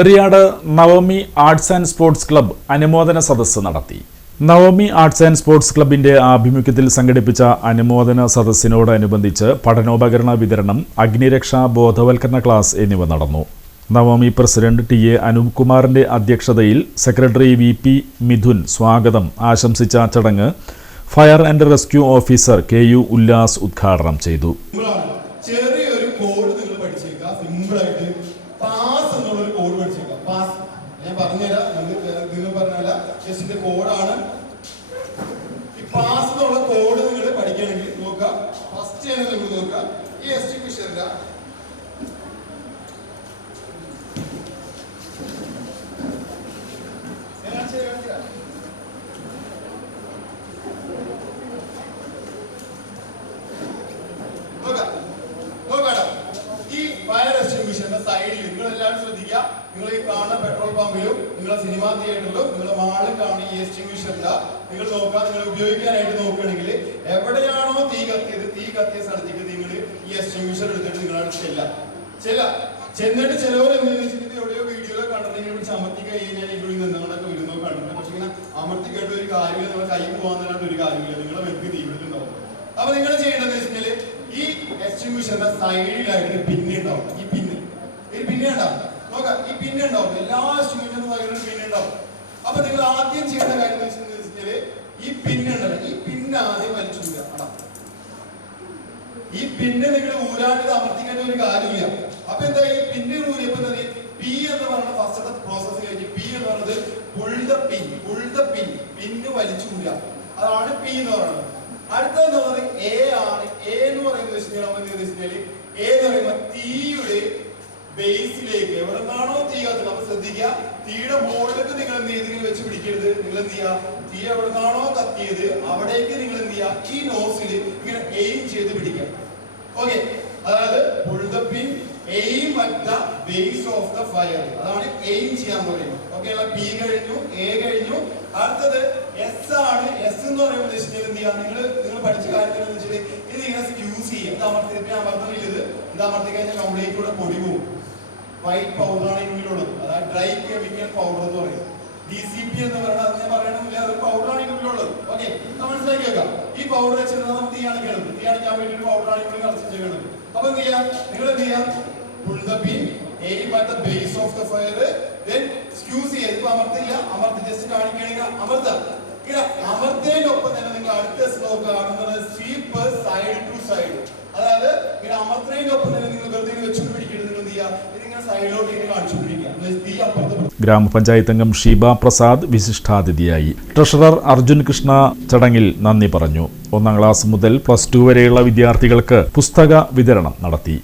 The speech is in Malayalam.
Eriyad Navami arts and sports club അനുമോദന സദസ്സ് നടത്തി. നവമി ആർട്സ് ആൻഡ് സ്പോർട്സ് ക്ലബിന്റെ ആഭിമുഖ്യത്തിൽ സംഘടിപ്പിച്ച അനുമോദന സദസ്സിനോടനുബന്ധിച്ച് പഠനോപകരണ വിതരണം, അഗ്നിരക്ഷാ ബോധവൽക്കരണ ക്ലാസ് എന്നിവ നടന്നു. നവമി പ്രസിഡന്റ് ടി.എ. അനൂപ് കുമാറിന്റെ അധ്യക്ഷതയിൽ സെക്രട്ടറി വി.പി. മിഥുൻ സ്വാഗതം ആശംസിച്ച ചടങ്ങ് fire and rescue officer K U. Ullas ഉദ്ഘാടനം ചെയ്തു. സൈഡിൽ നിങ്ങൾ എല്ലാവരും ശ്രദ്ധിക്കുക. നിങ്ങൾ ഈ കാണുന്ന പെട്രോൾ പമ്പിലും നിങ്ങളെ സിനിമാ തിയേറ്ററിലും നിങ്ങളെ മാളിൽ കാണുന്ന ഈ എക്സ്റ്റിംഗ്വിഷറില്ല നിങ്ങൾ നോക്കുക. നിങ്ങൾ ഉപയോഗിക്കാനായിട്ട് നോക്കുകയാണെങ്കിൽ എവിടെയാണോ തീ കത്തിയ സ്ഥലത്തേക്ക് നിങ്ങൾ ഈ എക്സ്റ്റിംഗ്വിഷർ എടുത്തിട്ട് നിങ്ങളവിടെ ചെന്നിട്ട് ചിലവർ എന്തെന്ന് എവിടെയോ വീഡിയോയിലോ കണ്ടിട്ട് നിങ്ങൾ പിടിച്ച് അമർത്തി കഴിഞ്ഞാൽ ഇവിടെ നിന്നുകൊണ്ടൊക്കെ വരുന്നോ കണ്ടിട്ട്. പക്ഷെ ഇങ്ങനെ അമർത്തി കേട്ട ഒരു കാര്യമില്ല, നിങ്ങളെ കൈ പോകാന്നല്ലാണ്ട് ഒരു കാര്യമില്ല, നിങ്ങളെ വ്യക്തി തീവിട്ടുണ്ടാവും. അപ്പൊ നിങ്ങൾ ചെയ്യേണ്ടതെന്ന് വെച്ചാൽ ഈ എക്സ്റ്റിംഗ്വിഷറിന്റെ സൈഡിലായിട്ട് പിന്നെ ഉണ്ടാവും. ഈ പിന്നെ ഉണ്ടാവും. നോക്കാം, ഈ പിന്നെ ഉണ്ടാവും. എല്ലാ എക്സ്റ്റിംഗ്വിഷറിന്റെ സൈഡിലും പിന്നെ ഉണ്ടാവും. അപ്പൊ നിങ്ങൾ ആദ്യം ചെയ്യേണ്ട കാര്യം എന്ന് വെച്ചാൽ ഈ പിന്നെ ഉണ്ടല്ലോ, ഈ പിന്നെ ആദ്യം വലിച്ചൂരാ. ഈ പിന്നെ നിങ്ങൾ ഊരാണ്ട് അമർത്തിക്കേണ്ട ഒരു കാര്യമില്ല. അപ്പൊ എന്താ, ഈ പിന്നെ ഊരിയപ്പോ പി എന്ന് പറയുന്ന ഫസ്റ്റത്തെ പ്രോസസ് കഴിഞ്ഞ് പി എന്ന് പറയുന്നത് പിന്നെ വലിച്ചൂര, അതാണ് പി എന്ന് പറയുന്നത്. അടുത്തെന്ന് പറയുന്നത് എ ആണ്. എ എന്ന് പറയുന്നത് എ എന്ന് പറയുമ്പോൾ തീയുടെ ബേസിലേക്ക് എവിടെന്നാണോ തീ കത്തുന്നത്. അപ്പൊ ശ്രദ്ധിക്കുക, തീയുടെ മുകളിലേക്ക് നിങ്ങൾ എന്ത് ചെയ്ത് വെച്ച് പിടിക്കരുത്. നിങ്ങൾ എന്ത് ചെയ്യുക, തീ എവിടെന്നാണോ കത്തിയത് അവിടേക്ക് നിങ്ങൾ എന്ത് ചെയ്യുക, ഈ നോസിൽ ഇങ്ങനെ എയിം ചെയ്ത് പിടിക്കുക. ഓക്കെ, അതായത് aim at the base of the fire, അതാണ് എയിം ചെയ്യാൻ പറയുന്നത്. ഓക്കെ, പി കഴിഞ്ഞു, എ കഴിഞ്ഞു. അടുത്തത് എസ് ആണ്. എസ് എന്ന് പറയുമ്പോൾ എന്ത് ചെയ്യുക, നിങ്ങൾ പഠിച്ച കാര്യങ്ങൾ വെച്ചിട്ട് ഇത് ഇങ്ങനെ സ്ക്യൂസ് ചെയ്യും. ഇത് അമർത്തുന്നില്ല, ഇത് അമർത്തി കഴിഞ്ഞാൽ കംപ്ലീറ്റ് കൂടെ പൊടി പോകും. വൈറ്റ് പൗഡറാണ് ഇതിനുള്ളിലുള്ളത്, അതായത് ഡ്രൈ കെമിക്കൽ പൗഡർ എന്ന് പറയും. DCP എന്ന് പറയുന്നത് അത് ഞാൻ പറയണമെന്നില്ല, അത് പൗഡറാണ് ഇതിനുള്ളിലുള്ളത്. ഓക്കെ, മനസ്സിലാക്കി വെക്കാം. ഈ പൗഡർ വെച്ചിട്ട് നമുക്ക് തീ അണയ്ക്കാൻ വേണ്ടി ഒരു പൗഡറാണ് ഇവിടെ കളിച്ചു ചെയ്യണത്. അപ്പൊ എന്ത് ചെയ്യാം, നിങ്ങൾ എന്ത് ചെയ്യാം, pull the pin, aim at the base of the fire, then squeeze ചെയ്ത്. ഇപ്പൊ അമർത്തി ജസ്റ്റ് കാണിക്കുകയാണെങ്കിൽ അമർത്തേനൊപ്പം തന്നെ നിങ്ങൾ അടുത്ത സ്ലോക്ക് കാണുന്നത് സ്വീപ്പ് സൈഡ് ടു സൈഡ്. അതായത് ഇങ്ങനെ അമർത്തേനൊപ്പം തന്നെ നിങ്ങൾ വെറുതെ വെച്ചു പിടിക്കരുത്. നിങ്ങൾ എന്ത് ചെയ്യുക, ഇതിങ്ങനെ സൈഡിലോട്ട് ഇങ്ങനെ കാണിച്ചു പിടിക്കുക. തീ അപ്പുറത്ത്. ഗ്രാമപഞ്ചായത്ത് അംഗം ഷീബ പ്രസാദ് വിശിഷ്ടാതിഥിയായി. ട്രഷറർ അർജുൻ കൃഷ്ണ ചടങ്ങിൽ നന്ദി പറഞ്ഞു. 1ാം ക്ലാസ് മുതൽ +2 വരെയുള്ള വിദ്യാർത്ഥികൾക്ക് പുസ്തക വിതരണം നടത്തി.